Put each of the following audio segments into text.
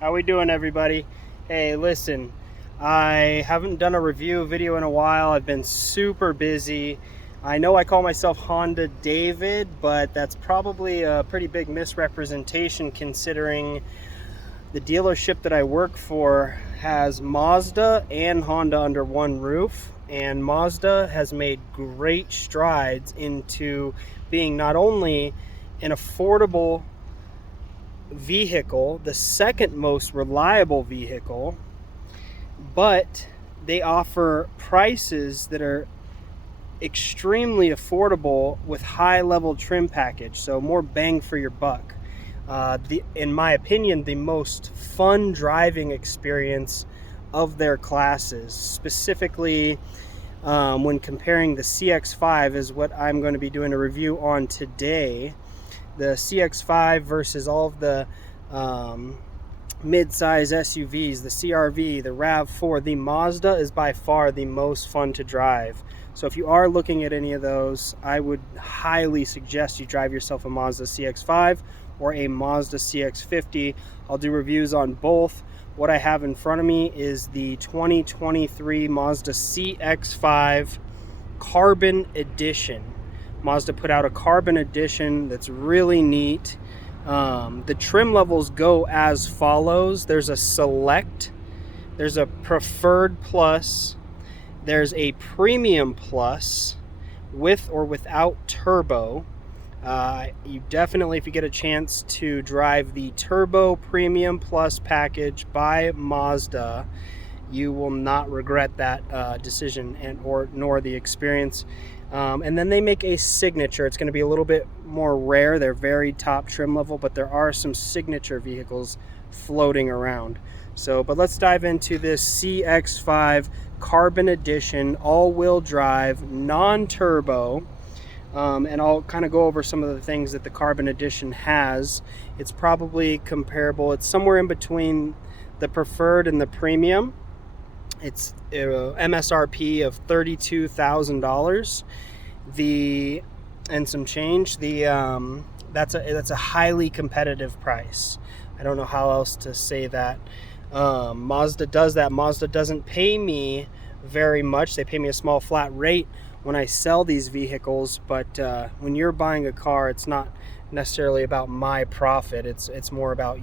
How we doing, everybody? Hey, listen, I haven't done a review video in a while. I've been super busy. I know I call myself Honda David, but that's probably a pretty big misrepresentation considering the dealership that I work for has Mazda and Honda under one roof, and Mazda has made great strides into being not only an affordable vehicle, the second most reliable vehicle, but they offer prices that are extremely affordable with high level trim package, so more bang for your buck. In my opinion, the most fun driving experience of their classes, specifically when comparing the CX-5 is what I'm going to be doing a review on today. The CX-5 versus all of the mid-size SUVs, the CR-V, the RAV4, the Mazda is by far the most fun to drive. So if you are looking at any of those, I would highly suggest you drive yourself a Mazda CX-5 or a Mazda CX-50. I'll do reviews on both. What I have in front of me is the 2023 Mazda CX-5 Carbon Edition. Mazda put out a Carbon Edition that's really neat. The trim levels go as follows. There's a Select, there's a Preferred Plus, there's a Premium Plus with or without turbo. You definitely, if you get a chance to drive the Turbo Premium Plus package by Mazda, you will not regret that decision nor the experience. And then they make a Signature. It's going to be a little bit more rare. They're very top trim level, but there are some Signature vehicles floating around. But let's dive into this CX-5 Carbon Edition, all-wheel drive, non-turbo. And I'll kind of go over some of the things that the Carbon Edition has. It's probably comparable. It's somewhere in between the Preferred and the Premium. It's MSRP of $32,000. And some change. That's a highly competitive price. I don't know how else to say that. Mazda does that. Mazda doesn't pay me very much. They pay me a small flat rate when I sell these vehicles, but when you're buying a car, it's not necessarily about my profit. It's more about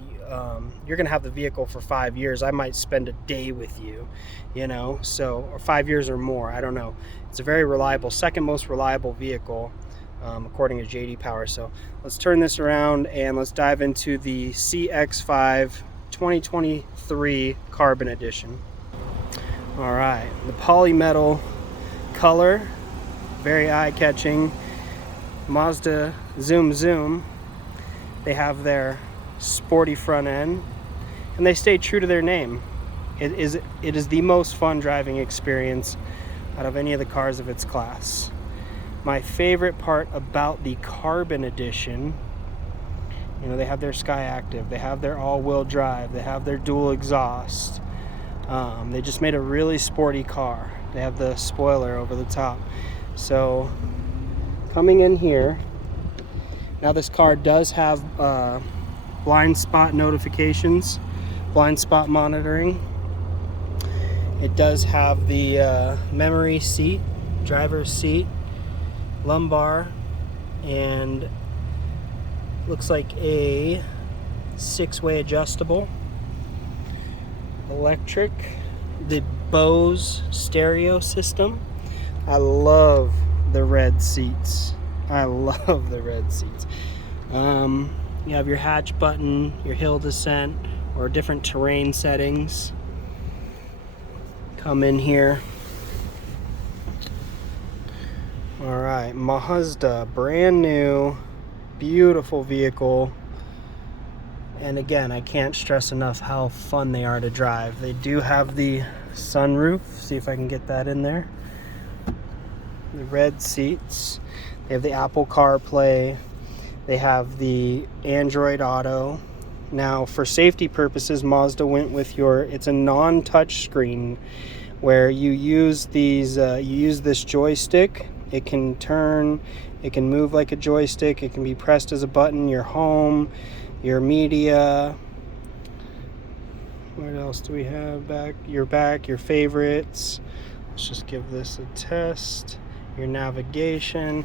you're gonna have the vehicle for 5 years. I might spend a day with you, or 5 years or more. I don't know. It's a very reliable, second most reliable vehicle according to JD Power. So let's turn this around and let's dive into the CX-5 2023 Carbon Edition. All right, the polymetal color, very eye-catching. Mazda zoom. They have their sporty front end, and they stay true to their name. It is the most fun driving experience out of any of the cars of its class. My favorite part about the Carbon Edition, they have their Sky Active, they have their all-wheel drive, they have their dual exhaust. They just made a really sporty car. They have the spoiler over the top. So coming in here, now this car does have blind spot notifications, blind spot monitoring. It does have the memory seat, driver's seat, lumbar, and looks like a 6-way adjustable, electric, the Bose stereo system. I love the red seats. You have your hatch button, your hill descent, or different terrain settings. Come in here. All right, Mazda, brand new, beautiful vehicle. And again, I can't stress enough how fun they are to drive. They do have the sunroof. See if I can get that in there. The red seats. They have the Apple CarPlay. They have the Android Auto. Now, for safety purposes, Mazda went with it's a non-touch screen where you use this joystick. It can turn, it can move like a joystick, it can be pressed as a button, your home, your media, What else do we have back? Your favorites. Let's just give this a test. Your navigation.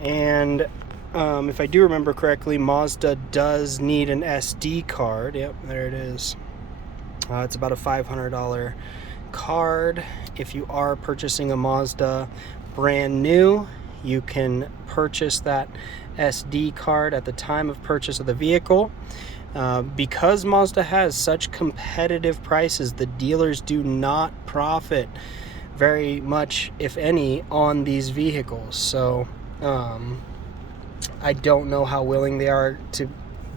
And if I do remember correctly, Mazda does need an SD card. Yep, there it is. It's about a $500 card. If you are purchasing a Mazda brand new, you can purchase that SD card at the time of purchase of the vehicle. Because Mazda has such competitive prices, the dealers do not profit very much, if any, on these vehicles. So I don't know how willing they are to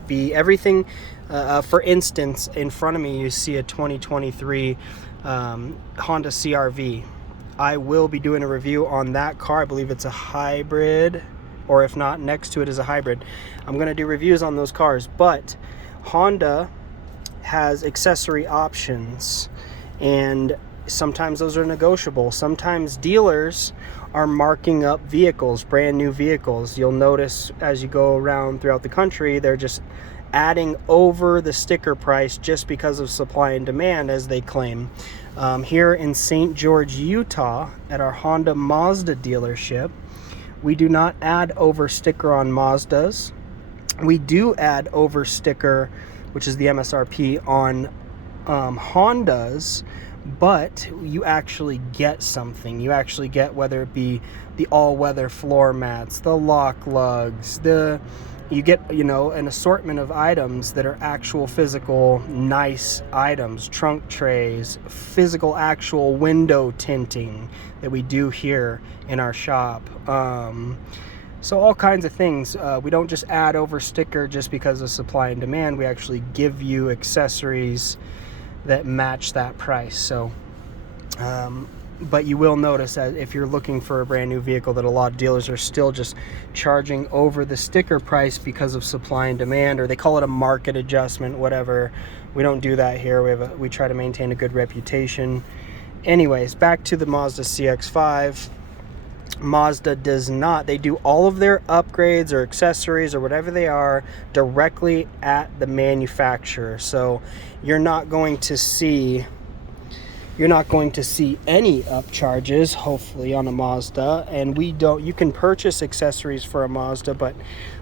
be everything. For instance, in front of me you see a 2023 Honda CR-V. I will be doing a review on that car. I believe it's a hybrid, or if not, next to it is a hybrid. I'm going to do reviews on those cars, but Honda has accessory options, and sometimes those are negotiable. Sometimes dealers are marking up vehicles, brand new vehicles. You'll notice as you go around throughout the country, they're just adding over the sticker price just because of supply and demand, as they claim. Here in St. George, Utah, at our Honda Mazda dealership, we do not add over sticker on Mazdas. We do add over sticker, which is the MSRP, on Hondas, but you actually get something. You actually get, whether it be the all-weather floor mats, the lock lugs, you get, an assortment of items that are actual physical nice items, trunk trays, physical actual window tinting that we do here in our shop. So all kinds of things. We don't just add over sticker just because of supply and demand. We actually give you accessories that match that price. So but you will notice that if you're looking for a brand new vehicle, that a lot of dealers are still just charging over the sticker price because of supply and demand, or they call it a market adjustment, whatever. We don't do that here. We try to maintain a good reputation. Anyways, back to the Mazda CX-5. Mazda does not. They do all of their upgrades or accessories or whatever they are directly at the manufacturer. So you're not going to see any upcharges, hopefully, on a Mazda. And you can purchase accessories for a Mazda, but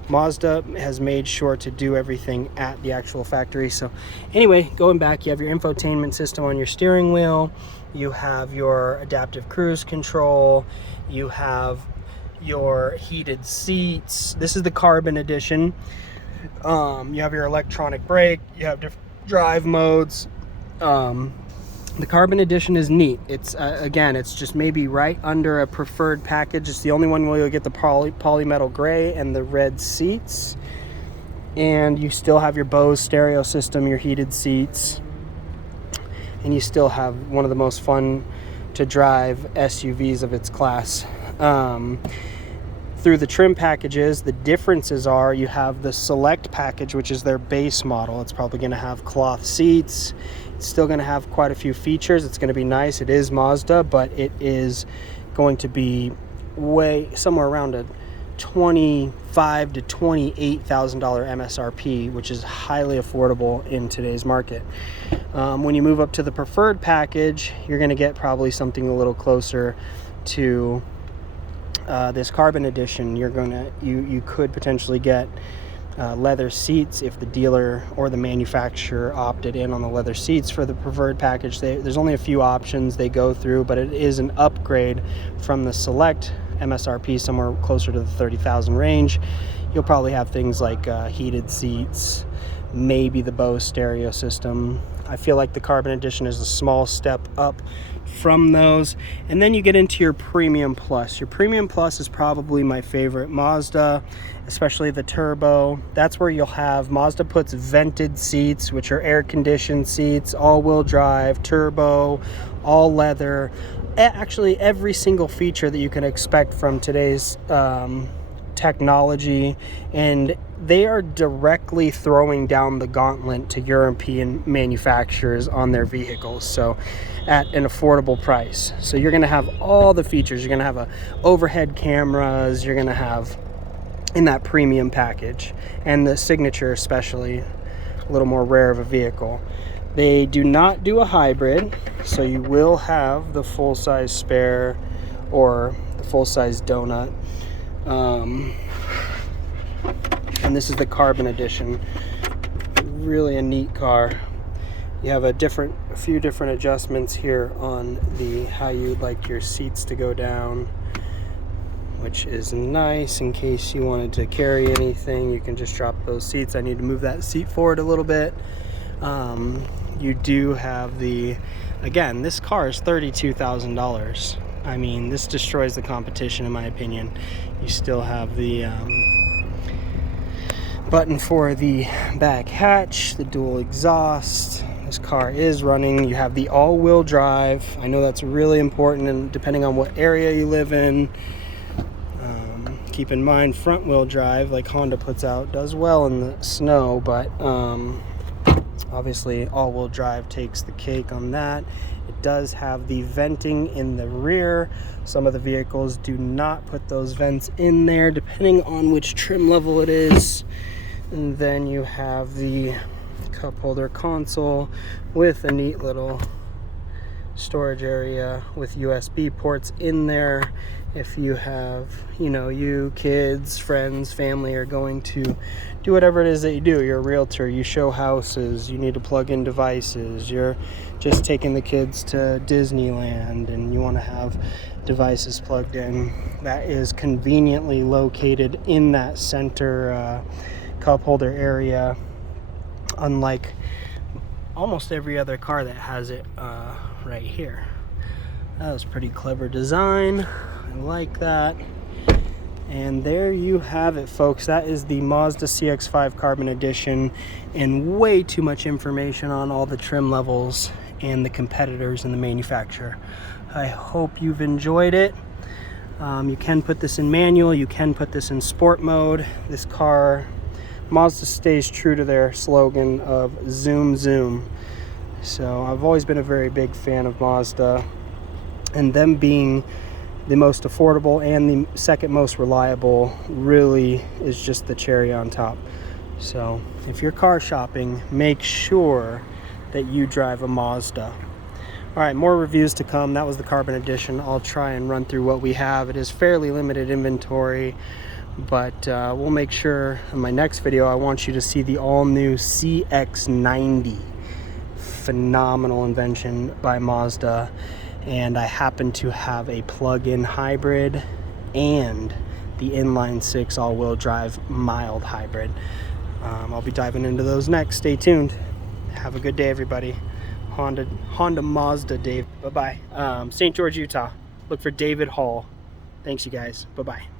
Mazda has made sure to do everything at the actual factory. So anyway, going back, you have your infotainment system on your steering wheel, you have your adaptive cruise control, you have your heated seats. This is the carbon edition. You have your electronic brake, you have different drive modes. The carbon edition is neat. It's again, it's just maybe right under a preferred package. It's the only one where you'll get the polymetal gray and the red seats, and you still have your Bose stereo system, your heated seats, and you still have one of the most fun to drive SUVs of its class. Through the trim packages, the differences are you have the Select package, which is their base model. It's probably going to have cloth seats. It's still going to have quite a few features. It's going to be nice. It is Mazda, but it is going to be somewhere around a $25,000 to $28,000 MSRP, which is highly affordable in today's market. When you move up to the preferred package, you're going to get probably something a little closer to this carbon edition. You could potentially get leather seats if the dealer or the manufacturer opted in on the leather seats for the preferred package. There's only a few options they go through, but it is an upgrade from the Select MSRP, somewhere closer to the 30,000 range. You'll probably have things like heated seats, maybe the Bose stereo system. I feel like the carbon edition is a small step up from those. And then you get into your Premium Plus. Your Premium Plus is probably my favorite Mazda, especially the turbo. That's where you'll have, Mazda puts vented seats, which are air-conditioned seats, all-wheel drive, turbo, all leather. Actually, every single feature that you can expect from today's technology, and they are directly throwing down the gauntlet to European manufacturers on their vehicles, so at an affordable price. So you're going to have all the features. You're going to have overhead cameras. You're going to have in that premium package, and the Signature especially, a little more rare of a vehicle. They do not do a hybrid, so you will have the full-size spare or the full-size donut. And this is the carbon edition. Really a neat car. You have a few different adjustments here on how you'd like your seats to go down, which is nice in case you wanted to carry anything. You can just drop those seats. I need to move that seat forward a little bit. You do have again, this car is $32,000. I mean, this destroys the competition in my opinion. You still have the button for the back hatch, the dual exhaust. This car is running. You have the all-wheel drive. I know that's really important, and depending on what area you live in, keep in mind front-wheel drive, like Honda puts out, does well in the snow, but obviously all-wheel drive takes the cake on that. It does have the venting in the rear. Some of the vehicles do not put those vents in there, depending on which trim level it is. And then you have the cup holder console with a neat little storage area with USB ports in there. If you have, you, kids, friends, family are going to do whatever it is that you do. You're a realtor, you show houses, you need to plug in devices, you're just taking the kids to Disneyland and you want to have devices plugged in. That is conveniently located in that center cup holder area, unlike almost every other car that has it right here. That was pretty clever design. I like that. And there you have it, folks. That is the Mazda CX-5 Carbon Edition, and way too much information on all the trim levels and the competitors and the manufacturer. I hope you've enjoyed it. You can put this in manual, you can put this in sport mode. This car, Mazda stays true to their slogan of zoom zoom. So I've always been a very big fan of Mazda, and them being the most affordable and the second most reliable really is just the cherry on top. So if you're car shopping, make sure that you drive a Mazda. All right, more reviews to come. That was the Carbon Edition. I'll try and run through what we have. It is fairly limited inventory, but we'll make sure in my next video I want you to see the all-new CX-90. Phenomenal invention by Mazda. And I happen to have a plug-in hybrid and the inline-6 all-wheel drive mild hybrid. I'll be diving into those next. Stay tuned. Have a good day, everybody. Honda Mazda, Dave. Bye-bye. St. George, Utah. Look for David Hall. Thanks, you guys. Bye-bye.